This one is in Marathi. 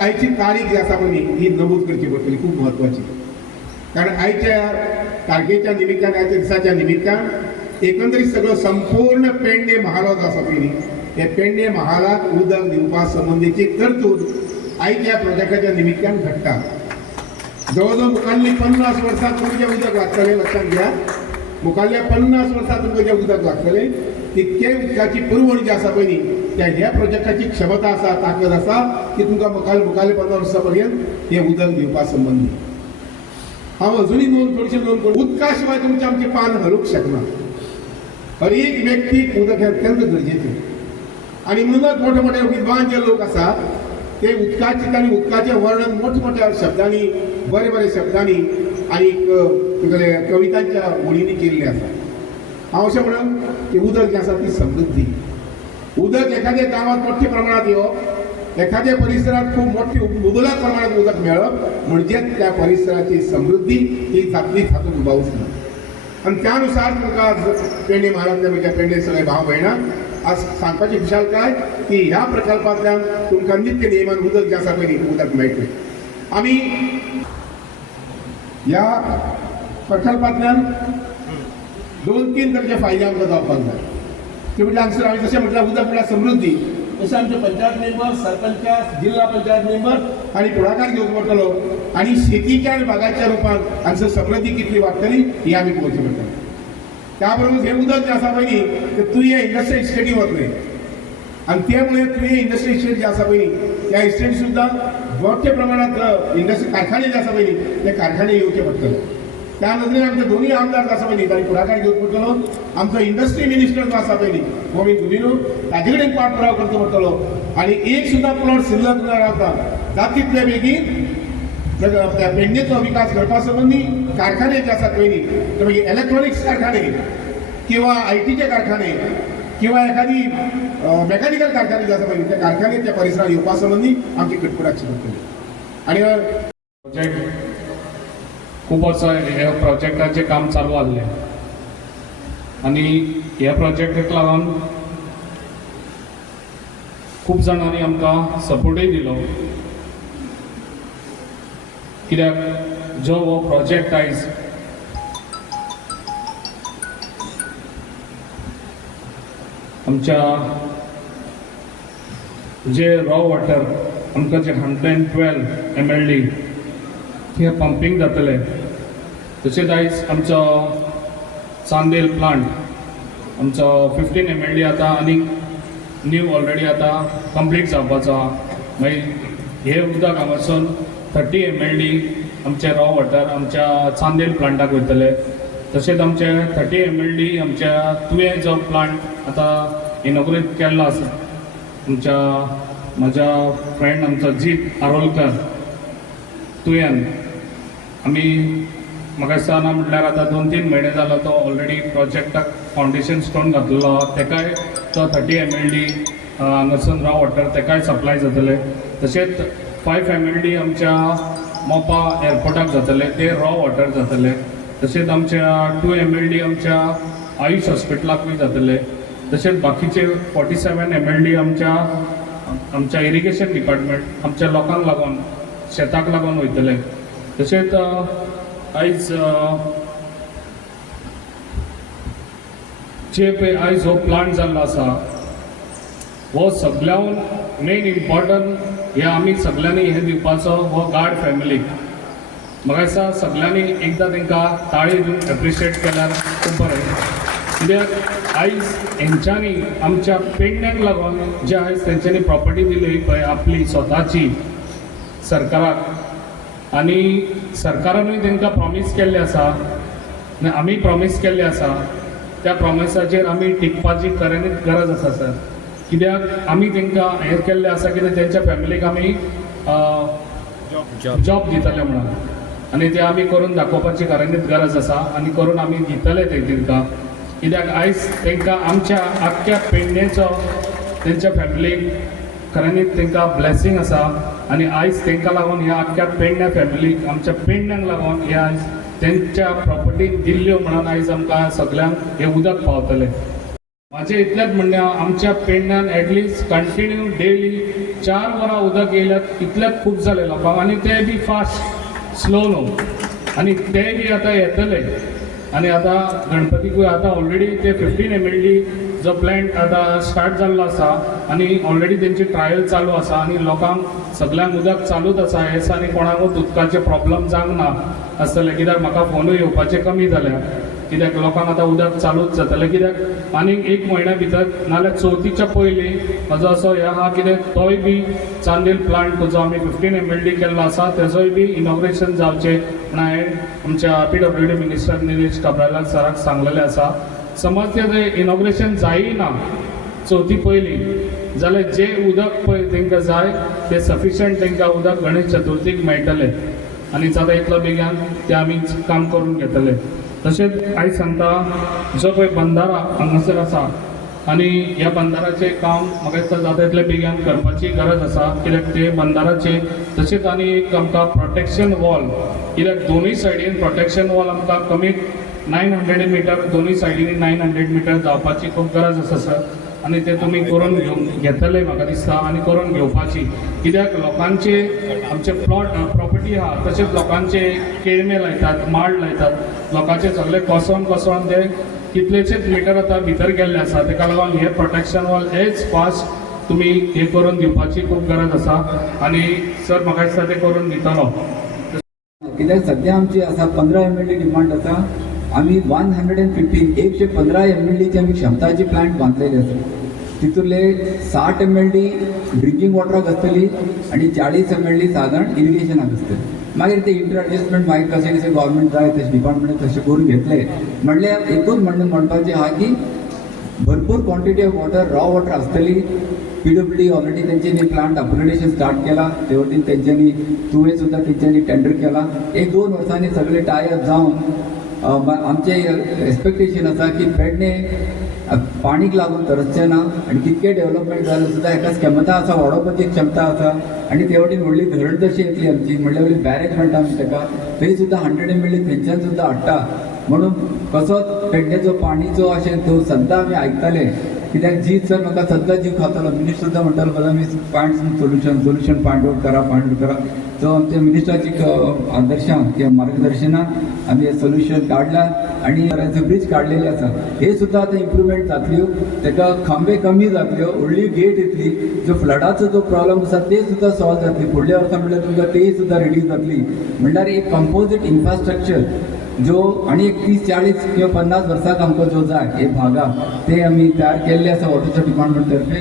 आयची तारीख जी आसा पळय ही नमूद करची पडटली, खूब म्हत्वाची. कारण आयच्या तारखेच्या निमित्तान, आयच्या दिसाच्या निमित्तान एकंदरीत सगळो संपूर्ण पेडणे म्हालो जो आसा पळय हे पेडणे म्हालाक उदक दिवपा संबंधीची तरतूद आयच्या प्रोजेक्टाच्या निमित्तान घडटा. जवळजवळ मुखाल्ली 50 वर्सां तुमकां जें उदक लागतलें, लक्षात घ्या, मुखाल्ल्या 50 वर्सां तुमकां जें उदक लागतलें तितके उदकाची पुरवण जी आसा पळय न्ही त्या ह्या प्रोजेक्टाची क्षमता आसा, ताकद आसा की तुमकां मुखाल्ले 50 वर्सां पर्यंत हे उदक दिवपा संबंधी. हांव अजुनूय थोडीशी नोंद करूं, उदका शिवाय तुमचें आमचें पान हलूंक शकना. हर एक व्यक्तीक उदक हें अत्यंत गरजेचें. आणि म्हणूनच मोठे मोठे विद्वान जे लोक आसात ते उदकाचे आनी उदकाचें वर्णन मोठमोठ्या शब्दांनी, बरे बरे शब्दांनी आनी तुगेले कवितांच्या ओळींनी केल्लें आसा. हांव अशें म्हणन की उदक जें आसा ती समृद्धी. उदक एखाद्या गांवांत मोठ्या प्रमाणात येवप, एखाद्या परिसरात खूब मोठी मुबलक प्रमाणात उदक मेळप म्हणजेच त्या परिसराची समृद्धी ही जातलीच हातूंत उबावूच ना. आणि त्यानुसार तुमकां पेडणे म्हालांतले म्हज्या पेडणे सगळे भाव भयणां आज सांगपाची खुशालकाय की ह्या प्रकल्पांतल्यान तुमकां नित्य नेमान उदक जें आसा पळय उदक मेळटलें. आमी ह्या प्रकल्पांतल्यान 2-3 तरेचे फायदे आमकां जावपाक जाय. ते म्हटल्यार हांगसर हांवें जशें म्हटल्यार उदक म्हळ्यार समृद्धी, तशें आमचे पंचायत मेंबर, सरपंच, जिल्हा पंचायत मेंबर आणि पुढाकार घेवचो पडटलो. आणि शेतीच्या आणि बागाच्या रुपान हांगसर समृद्धी कितली वाडटली ही आमी पळोवची पडटली. त्याबरोबर हे उदक जें आसा पळय न्ही ते तुये इंडस्ट्रियल इस्टेटी वतलें आणि त्यामुळे तुये इंडस्ट्रियल इस्टेट जे आसा पळय न्ही त्या इस्टेटी सुद्दां मोठ्या प्रमाणात इंडस्ट्री कारखाने जे आसा पळय न्ही ते कारखाने येवचे पडटले. त्या नदरेन आमचे दोन्ही आमदार जो आसा पळय न्ही तांणी पुढाकार घेवचो पडटलो. आमचो इंडस्ट्री मिनिस्टर जो आसा पळय न्ही गोविंद गुदिन्हो ताजे कडेन पाठपुराव करचो पडटलो. आणि एक सुद्दां प्लॉट शिल्लक न रावता जाता तितले बेगीन त्या पेडणेचो विकास करपा संबंधी कारखाने जे आसात पळय न्ही ते मागीर इलेक्ट्रॉनिक्स कारखाने किंवा ITचे कारखाने किंवा एखादी मेकॅनिकल कारखाने जे आसा पळय त्या कारखाने त्या परिसरात येवपा संबंधी आमची कटकट आसची पडटली. आणि प्रोजेक्ट खूप वर्सां ह्या प्रोजेक्टाचें काम चालू आसलें आनी ह्या प्रोजेक्टाक लागून खूब जाणांनी आमकां सपोर्टूय दिलो. कित्याक जो हो प्रोजेक्ट आयज आमच्या जे रॉ वॉटर आमकां जे 112 MLD हे पंपिंग जातले, तशेंच आयज आमचो चांदेल प्लांट आमचो 15 MLD आता आनी न्यू ऑलरेडी आता कंप्लीट जावपाचो आहा. मागीर हे उदक हांगासून 30 MLD आमचे रॉ वॉटर आमच्या चांदेल प्लांटाक वयतले. तशेंच आमचे 30 MLD आमच्या तुवें जो प्लांट आता इनॉग्रेट केल्लो आसा आमच्या म्हज्या फ्रेंड आमचो जीत आरोलकर तुवें आमी म्हाका दिसना म्हटल्यार आतां 2-3 म्हयने जालो तो ऑलरेडी प्रोजेक्टाक फावंडेशन स्टोन घातलेलो. तेकाय तो 30 MLD हांगासून रॉ वॉटर तेकाय सप्लाय जातले. तशेंच 5 MLD आमच्या मोपा एअरपोर्टाक जातले, ते रॉ वॉटर जातले. तशेंच आमच्या 2 MLD आमच्या आयुष हॉस्पिटलाकूय जातले. तशेंच बाकीचे 47 MLD आमच्या इरिगेशन डिपार्टमेंट आमच्या लोकांक लागून शेताक लागून वयतले. तशेंच आयज जे पळय आयज हो प्लांट जाल्लो आसा हो सगळ्याहून मेन इम्पॉर्टंट हे आमी सगळ्यांनी हे दिवपाचो हो गार्ड फॅमिलीक. म्हाका दिसता सगळ्यांनी एकदां तांकां ताळी दिवन एप्रिशिएट केल्यार खूब बरें. कित्याक आयज हेंच्यांनी आमच्या पेडण्यांक लागून जे आयज तेंच्यांनी प्रॉपर्टी दिली पळय आपली स्वताची सरकाराक, आनी सरकारानूय तांकां प्रॉमीस केल्लें आसा आनी आमी प्रॉमीस केल्लें आसा, त्या प्रॉमिसाचेर आमी टिकपाची खऱ्यांनीच गरज आसा सर. कित्याक आमी तांकां हें केल्लें आसा की तेंच्या फॅमिलीक आमी जॉब दितले म्हणून, आनी ते आमी करून दाखोवपाची खऱ्यांनीच गरज आसा आनी करून आमी दितले ते तांकां. कित्याक आयज तांकां आमच्या आख्ख्या पेडणेचो तेंच्या फॅमिलीक खऱ्यांनीच तांकां ब्लेसींग आसा. आनी आयज तांकां लागून ह्या आख्ख्या पेडण्या फॅमिलीक आमच्या पेडण्यांक लागून हे आयज तेंच्या प्रॉपर्टी दिल्ल्यो म्हणून आयज आमकां सगळ्यांक हे उदक पावतलें. म्हाजें इतलेंच म्हणणें आमच्या पेडण्यान एटलिस्ट कंटिन्यू डेली 4 वरां उदक येयल्यात इतल्यात खूब जाले लोकांक आनी ते बी फास्ट स्लो न्हू आनी ते बी आतां येतले आनी आतां गणपतीकूय आतां ऑलरेडी ते 15 MLD जो प्लॅन्ट आतां स्टार्ट जाल्लो आसा आनी ऑलरेडी तेंची ट्रायल चालू आसा आनी लोकांक सगळ्यांक उदक चालूच आसा हे दिसांनी कोणाकूच उदकाचे प्रॉब्लम जावंक ना आसतले कित्याक म्हाका फोनूय येवपाचे कमी जाल्या कित्याक लोकांक आतां उदक चालूच जातलें कित्याक आनीक 1 म्हयन्या भितर नाल्यार चवथीच्या पयलीं म्हजो असो हे आहा कित्याक तोय बी चांदेल प्लांट जो आमी 15 MLD केल्लो आसा तेजोय बी इनॉग्रेशन जावचें म्हण हांवें आमच्या PWD मिनिस्टर निलेश काब्राला सराक सांगलेलें आसा समज तें इनॉग्रेशन जायना चवथी पयलीं जाल्यार जें उदक पळय तांकां जाय तें सफिशंट तांकां उदक गणेश चतुर्थीक मेळटलें आनी जाता इतलो बेगीन तें आमी काम करून घेतले तशेंच आयज सांगता जो पळय बंधारा हांगासर आसा आनी ह्या बंधाराचें काम म्हाका दिसता जाता तितले बेगीन करपाची गरज आसा कित्याक ते बंधाराचे तशेंच आनी एक आमकां प्रोटेक्शन वॉल कित्याक दोनूय सायडीन प्रोटेक्शन वॉल आमकां कमीत 900 मिटर दोनूय सायडीनी 900 मिटर जावपाची खूब गरज आसा सर आनी ते तुमी करून घेतले म्हाका दिसता आनी करून घेवपाची कित्याक लोकांचे आमचे प्रॉपर्टी आहा तशेंच लोकांचे केळमे लायतात माड लायतात लोकांचे सगळे कोसोन ते कितलेशेच मिटर आतां भितर गेल्ले आसा तेका लागून हे प्रोटेक्शन वॉल एज फास्ट तुमी हे करून दिवपाची खूब गरज आसा आनी सर म्हाका दिसता ते करून दितलो कित्याक सध्या आमची आसा 15 MLD डिमांड आसा आमी 115 MLD ची आमी क्षमताची प्लांट बांधलेली आसा तितूरले 60 MLD ड्रिंकींग वॉटराक आसतली आनी 40 MLD साधारण इरिगेशनाक आसतली मागीर ते इंटर एडजस्टमेंट मागीर कशें कशें गव्हर्मेंट जाय तशें डिपार्टमेंट तशें करून घेतले म्हणल्यार एकूच म्हणपाचें आहा की भरपूर quantity of water raw water आसतली PWD ऑलरेडी तेंच्यांनी प्लांट अपग्रेडेशन स्टार्ट केला ते वटेन तेंच्यांनी तुवें सुद्दां तेंच्यांनी टेंडर केला 1-2 वर्सांनी सगळे टायअप जावन आमचे एक्सपेक्टेशन आसा की पेडणे पाणीक लागून तरसचें ना आनी कितके डेव्हलपमेंट जालें सुद्दां हेका क्षमता आसा वाडोवपाची क्षमता आसा आनी ते वटेन व्हडली धरण तशी येतली आमची म्हणल्यार व्हडली बॅरेज म्हणटा आमी तेका थंय सुद्दां 100 MLD थंयच्यान सुद्दां हाडटा म्हणून कसोच पेडणेचो पाणीचो अशें तो सद्दां आमी आयकताले कित्याक जी सर म्हाका सद्दां जीव खातालो मिनिस्टर सुद्दां म्हणटालो बरें आमी पॉयंट सोल्युशन पॉयंट आउट करा सो आमच्या मिनिस्टराची आदर्शां किंवा मार्गदर्शनान आमी हे सोल्युशन काडला आनी ब्रिज काडलेले आसा हे सुद्दां आतां इम्प्रुवमेंट जातल्यो तेका खांबे कमी जातल्यो व्हडली गेट येतली जो फ्लडाचो जो प्रॉब्लम आसा ते सुद्दां सॉल्व जातली फुडल्या वर्सा म्हणल्यार तुमकां तेय सुद्दां रेडी जातली म्हणल्यार एक कंपोजीट इन्फ्रास्ट्रक्चर जो आनी एक 30-40 किंवा 50 वर्सांक आमकां जो जाय हे भागाक ते आमी तयार केल्ले आसा वॉटरच्या डिपार्टमेंट तर्फे